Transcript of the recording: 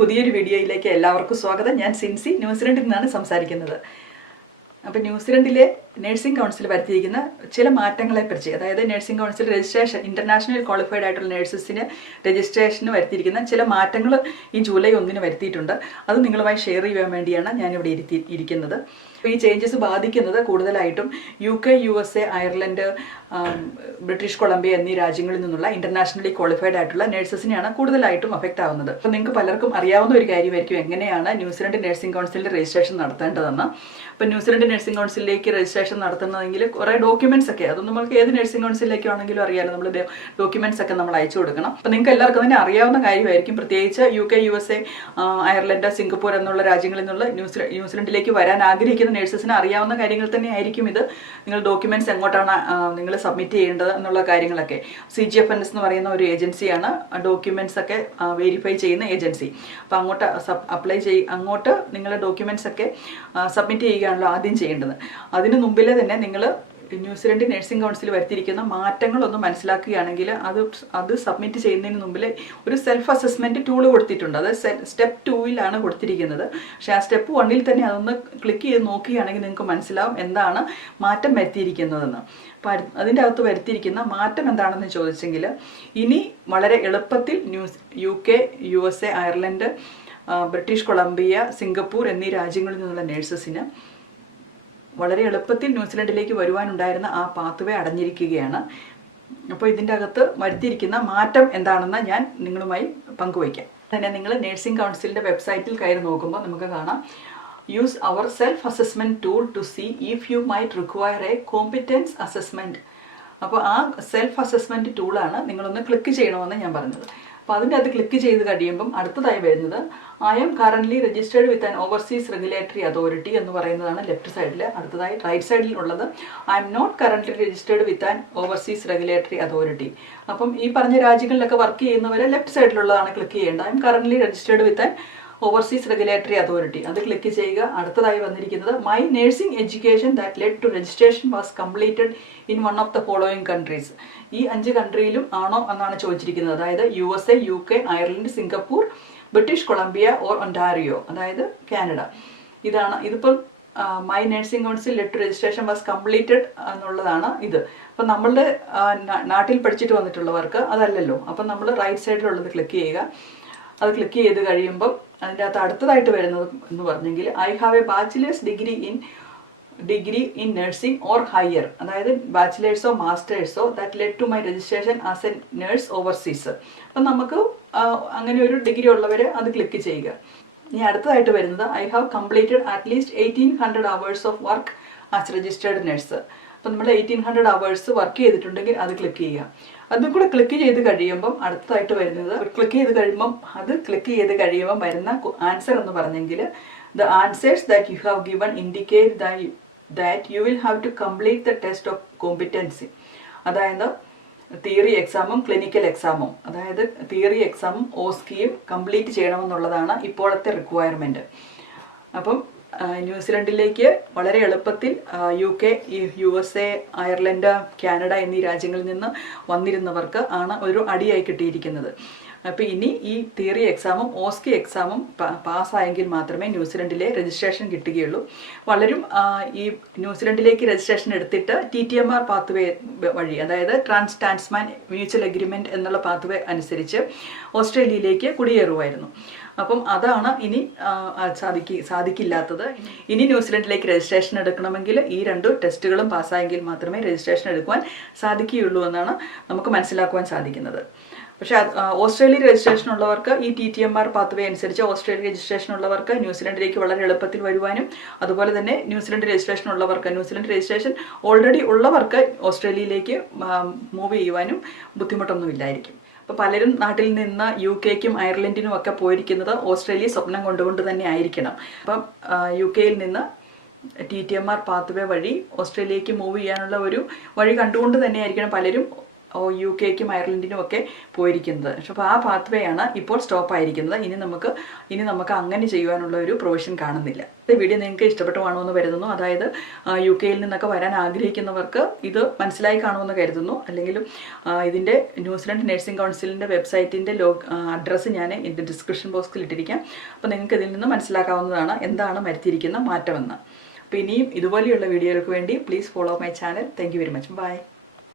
പുതിയൊരു വീഡിയോയിലേക്ക് എല്ലാവർക്കും സ്വാഗതം. ഞാൻ സിൻസി, ന്യൂസിലൻഡിൽ നിന്നാണ് സംസാരിക്കുന്നത്. അപ്പോൾ ന്യൂസിലൻഡിലെ നഴ്സിംഗ് കൗൺസിൽ വരുത്തിയിരിക്കുന്ന ചില മാറ്റങ്ങളെക്കുറിച്ച്, അതായത് nursing council registration, international qualified ആയിട്ടുള്ള നഴ്സസിന് രജിസ്ട്രേഷന് വരുത്തിയിരിക്കുന്ന ചില മാറ്റങ്ങൾ ഈ ജൂലൈ 1 വരുത്തിയിട്ടുണ്ട്. അത് നിങ്ങളുമായി ഷെയർ ചെയ്യാൻ വേണ്ടിയാണ് ഞാനിവിടെ ഇരിക്കുന്നത്. ഈ ചേഞ്ചസ് ബാധിക്കുന്നത് കൂടുതലായിട്ടും UK, USA, Ireland, British Columbia എന്നീ രാജ്യങ്ങളിൽ നിന്നുള്ള ഇന്റർനാഷണലി ക്വാളിഫൈഡ് ആയിട്ടുള്ള നഴ്സസിനെയാണ് കൂടുതലായിട്ടും അഫക്റ്റ് ആവുന്നത്. അപ്പോൾ നിങ്ങൾക്ക് പലർക്കും അറിയാവുന്ന ഒരു കാര്യമായിരിക്കും എങ്ങനെയാണ് ന്യൂസിലൻഡ് നഴ്സിംഗ് കൗൺസിലിന്റെ രജിസ്ട്രേഷൻ നടത്തേണ്ടതെന്ന്. അപ്പോൾ ന്യൂസിലൻഡ് നഴ്സിംഗ് കൗൺസിലിലേക്ക് രജിസ്ട്രേഷൻ നടത്തുന്നതെങ്കിൽ കുറേ ഡോക്യുമെന്റ്സ് ഒക്കെ, അത് നമുക്ക് ഏത് നഴ്സിംഗ് കൗൺസിലേക്കാണെങ്കിലും അറിയാലോ, നമ്മൾ ഡോക്യുമെന്റ്സ് ഒക്കെ നമ്മൾ അയച്ചു കൊടുക്കണം. അപ്പോൾ നിങ്ങൾക്ക് എല്ലാവർക്കും തന്നെ അറിയാവുന്ന കാര്യമായിരിക്കും. പ്രത്യേകിച്ച് UK, USA, അയർലൻഡ്, സിംഗപ്പൂർ എന്നുള്ള രാജ്യങ്ങളിൽ നിന്നുള്ള ന്യൂസിലൻഡിലേക്ക് വരാൻ ആഗ്രഹിക്കുന്ന നഴ്സസിന് അറിയാവുന്ന കാര്യങ്ങൾ തന്നെ ആയിരിക്കും ഇത്. നിങ്ങൾ ഡോക്യുമെന്റ്സ് എങ്ങോട്ടാണ് നിങ്ങൾ സബ്മിറ്റ് ചെയ്യേണ്ടത് എന്നുള്ള കാര്യങ്ങളൊക്കെ. CGFNS എന്ന് പറയുന്ന ഒരു ഏജൻസിയാണ് ഡോക്യുമെന്റ്സ് ഒക്കെ വെരിഫൈ ചെയ്യുന്ന ഏജൻസി. അപ്പോൾ അങ്ങോട്ട് നിങ്ങളുടെ ഡോക്യുമെന്റ്സ് ഒക്കെ സബ്മിറ്റ് ചെയ്യുകയാണല്ലോ ആദ്യം ചെയ്യേണ്ടത്. അതിന് മുമ്പിലെ തന്നെ നിങ്ങൾ ന്യൂസിലൻഡ് നഴ്സിംഗ് കൗൺസിൽ വരുത്തിയിരിക്കുന്ന മാറ്റങ്ങളൊന്ന് മനസ്സിലാക്കുകയാണെങ്കിൽ അത് സബ്മിറ്റ് ചെയ്യുന്നതിന് മുമ്പിൽ ഒരു സെൽഫ് അസസ്മെന്റ് ടൂൾ കൊടുത്തിട്ടുണ്ട്. അത് സ്റ്റെപ്പ് 2 കൊടുത്തിരിക്കുന്നത്. പക്ഷേ ആ സ്റ്റെപ്പ് 1 തന്നെ അതൊന്ന് ക്ലിക്ക് ചെയ്ത് നോക്കുകയാണെങ്കിൽ നിങ്ങൾക്ക് മനസ്സിലാവും എന്താണ് മാറ്റം വരുത്തിയിരിക്കുന്നതെന്ന്. അപ്പോൾ അതിൻ്റെ അകത്ത് വരുത്തിയിരിക്കുന്ന മാറ്റം എന്താണെന്ന് ചോദിച്ചെങ്കിൽ, ഇനി വളരെ എളുപ്പത്തിൽ UK, USA, Ireland, British Columbia, Singapore എന്നീ രാജ്യങ്ങളിൽ നിന്നുള്ള നഴ്സസിന് വളരെ എളുപ്പത്തിൽ ന്യൂസിലൻഡിലേക്ക് വരുവാനുണ്ടായിരുന്ന ആ പാത്വേ അടഞ്ഞിരിക്കുകയാണ്. അപ്പോൾ ഇതിൻ്റെ അകത്ത് വരുത്തിയിരിക്കുന്ന മാറ്റം എന്താണെന്ന് ഞാൻ നിങ്ങളുമായി പങ്കുവയ്ക്കാം. തന്നെ നിങ്ങൾ നഴ്സിംഗ് കൗൺസിലിൻ്റെ വെബ്സൈറ്റിൽ കയറി നോക്കുമ്പോൾ നമുക്ക് കാണാം, use our self assessment tool to see if you might require a competence assessment. അപ്പോൾ ആ സെൽഫ് അസസ്മെൻറ്റ് ടൂളാണ് നിങ്ങളൊന്ന് ക്ലിക്ക് ചെയ്യണമെന്ന് ഞാൻ പറഞ്ഞത്. അപ്പോൾ അതിൻ്റെ അത് ക്ലിക്ക് ചെയ്ത് കഴിയുമ്പം അടുത്തതായി വരുന്നത് I am currently registered with an overseas regulatory authority എന്ന് പറയുന്നതാണ് ലെഫ്റ്റ് സൈഡിൽ. അടുത്തതായി റൈറ്റ് സൈഡിൽ ഉള്ളത് I am not currently registered with an overseas regulatory authority. അപ്പം ഈ പറഞ്ഞ രാജ്യങ്ങളിലൊക്കെ വർക്ക് ചെയ്യുന്നവരെ ലെഫ്റ്റ് സൈഡിലുള്ളതാണ് ക്ലിക്ക് ചെയ്യേണ്ടത്. I am currently registered with an overseas regulatory authority, അത് ക്ലിക്ക് ചെയ്യുക. അടുത്തതായി വന്നിരിക്കുന്നത് my nursing education that led to registration was completed in one of the following countries. ഈ 5 കൺട്രിയിലും ആണോ എന്നാണ് ചോദിച്ചിരിക്കുന്നത്. അതായത് USA, UK, Ireland, Singapore, British Columbia or Ontario, അതായത് കാനഡ. ഇതിപ്പം my nursing council led to registration was completed എന്നുള്ളതാണ് ഇത്. അപ്പം നമ്മളുടെ നാട്ടിൽ പഠിച്ചിട്ട് വന്നിട്ടുള്ളവർക്ക് അതല്ലല്ലോ. അപ്പം നമ്മൾ റൈറ്റ് സൈഡിലുള്ളത് ക്ലിക്ക് ചെയ്യുക. അത് ക്ലിക്ക് ചെയ്ത് കഴിയുമ്പം അതിൻ്റെ അകത്ത് അടുത്തതായിട്ട് വരുന്നത് എന്ന് പറഞ്ഞെങ്കിൽ I have a bachelor's degree in nursing or higher, അതായത് ബാച്ചിലേഴ്സോ മാസ്റ്റേഴ്സോ that led to my registration as a nurse overseas. അപ്പം നമുക്ക് അങ്ങനെ ഒരു ഡിഗ്രി ഉള്ളവർ അത് ക്ലിക്ക് ചെയ്യുക. ഇനി അടുത്തതായിട്ട് വരുന്നത് I have completed at least 1800 hours of work as registered nurse. അപ്പം നമ്മൾ 1800 hours വർക്ക് ചെയ്തിട്ടുണ്ടെങ്കിൽ അത് ക്ലിക്ക് ചെയ്യുക. അതും കൂടെ ക്ലിക്ക് ചെയ്ത് കഴിയുമ്പം അടുത്തതായിട്ട് വരുന്നത് ക്ലിക്ക് ചെയ്ത് കഴിയുമ്പം വരുന്ന ആൻസർ എന്ന് പറഞ്ഞെങ്കിൽ the answers that you have given indicate that you will have to complete the test of competency. അതായത് തിയറി എക്സാമും ക്ലിനിക്കൽ എക്സാമും, അതായത് തിയറി എക്സാമും OSCEയും കംപ്ലീറ്റ് ചെയ്യണമെന്നുള്ളതാണ് ഇപ്പോഴത്തെ റിക്വയർമെൻറ്റ്. അപ്പം ന്യൂസിലൻഡിലേക്ക് വളരെ എളുപ്പത്തിൽ UK, USA, അയർലൻഡ്, കാനഡ എന്നീ രാജ്യങ്ങളിൽ നിന്ന് വന്നിരുന്നവർക്ക് ആണ് ഒരു അടിയായി കിട്ടിയിരിക്കുന്നത്. അപ്പോൾ ഇനി ഈ തിയറി എക്സാമും OSCE എക്സാമും പാസ്സായെങ്കിൽ മാത്രമേ ന്യൂസിലൻഡിലെ രജിസ്ട്രേഷൻ കിട്ടുകയുള്ളൂ. പലരും ഈ ന്യൂസിലൻഡിലേക്ക് രജിസ്ട്രേഷൻ എടുത്തിട്ട് TTMR പാത്വേ വഴി, അതായത് ട്രാൻസ്മാൻ മ്യൂച്വൽ അഗ്രിമെൻറ്റ് എന്നുള്ള പാത്വേ അനുസരിച്ച് ഓസ്ട്രേലിയയിലേക്ക് കുടിയേറുമായിരുന്നു. അപ്പം അതാണ് ഇനി സാധിക്കില്ലാത്തത്. ഇനി ന്യൂസിലൻഡിലേക്ക് രജിസ്ട്രേഷൻ എടുക്കണമെങ്കിൽ ഈ 2 ടെസ്റ്റുകളും പാസ്സായെങ്കിൽ മാത്രമേ രജിസ്ട്രേഷൻ എടുക്കുവാൻ സാധിക്കുകയുള്ളൂ എന്നാണ് നമുക്ക് മനസ്സിലാക്കുവാൻ സാധിക്കുന്നത്. പക്ഷേ ഓസ്ട്രേലിയ രജിസ്ട്രേഷൻ ഉള്ളവർക്ക് ഈ TTMR പാത്വേ അനുസരിച്ച് ഓസ്ട്രേലിയ രജിസ്ട്രേഷൻ ഉള്ളവർക്ക് ന്യൂസിലൻഡിലേക്ക് വളരെ എളുപ്പത്തിൽ വരുവാനും, അതുപോലെ തന്നെ ന്യൂസിലൻഡ് രജിസ്ട്രേഷൻ ഓൾറെഡി ഉള്ളവർക്ക് ഓസ്ട്രേലിയയിലേക്ക് മൂവ് ചെയ്യുവാനും ബുദ്ധിമുട്ടൊന്നുമില്ലായിരിക്കും. അപ്പോൾ പലരും നാട്ടിൽ നിന്ന് UKക്കും അയർലൻഡിനും ഒക്കെ പോയിരിക്കുന്നത് ഓസ്ട്രേലിയ സ്വപ്നം കൊണ്ടുകൊണ്ട് തന്നെ ആയിരിക്കണം. അപ്പം UKയിൽ നിന്ന് TTMR പാത്വേ വഴി ഓസ്ട്രേലിയക്ക് മൂവ് ചെയ്യാനുള്ള ഒരു വഴി കണ്ടുകൊണ്ട് തന്നെ ആയിരിക്കണം പലരും UK-ക്കും അയർലൻഡിനും ഒക്കെ പോയിരിക്കുന്നത്. പക്ഷെ അപ്പോൾ ആ പാത്ത് വേ ആണ് ഇപ്പോൾ സ്റ്റോപ്പ് ആയിരിക്കുന്നത്. ഇനി നമുക്ക് അങ്ങനെ ചെയ്യുവാനുള്ള ഒരു പ്രൊവിഷൻ കാണുന്നില്ല. ഈ വീഡിയോ നിങ്ങൾക്ക് ഇഷ്ടപ്പെട്ടു കാണുമെന്ന് കരുതുന്നു. അതായത് UK-യിൽ നിന്നൊക്കെ വരാൻ ആഗ്രഹിക്കുന്നവർക്ക് ഇത് മനസ്സിലായി കാണുമെന്ന് കരുതുന്നു. അല്ലെങ്കിലും ഇതിൻ്റെ ന്യൂസിലൻഡ് നഴ്സിംഗ് കൗൺസിലിൻ്റെ വെബ്സൈറ്റിൻ്റെ അഡ്രസ്സ് ഞാൻ ഇതിൻ്റെ ഡിസ്ക്രിപ്ഷൻ ബോക്സിൽ ഇട്ടിരിക്കാം. അപ്പോൾ നിങ്ങൾക്ക് ഇതിൽ നിന്ന് മനസ്സിലാക്കാവുന്നതാണ് എന്താണ് വരുത്തിയിരിക്കുന്ന മാറ്റമെന്ന്. അപ്പോൾ ഇനിയും ഇതുപോലെയുള്ള വീഡിയോകൾക്ക് വേണ്ടി please follow my channel. Thank you very much. By.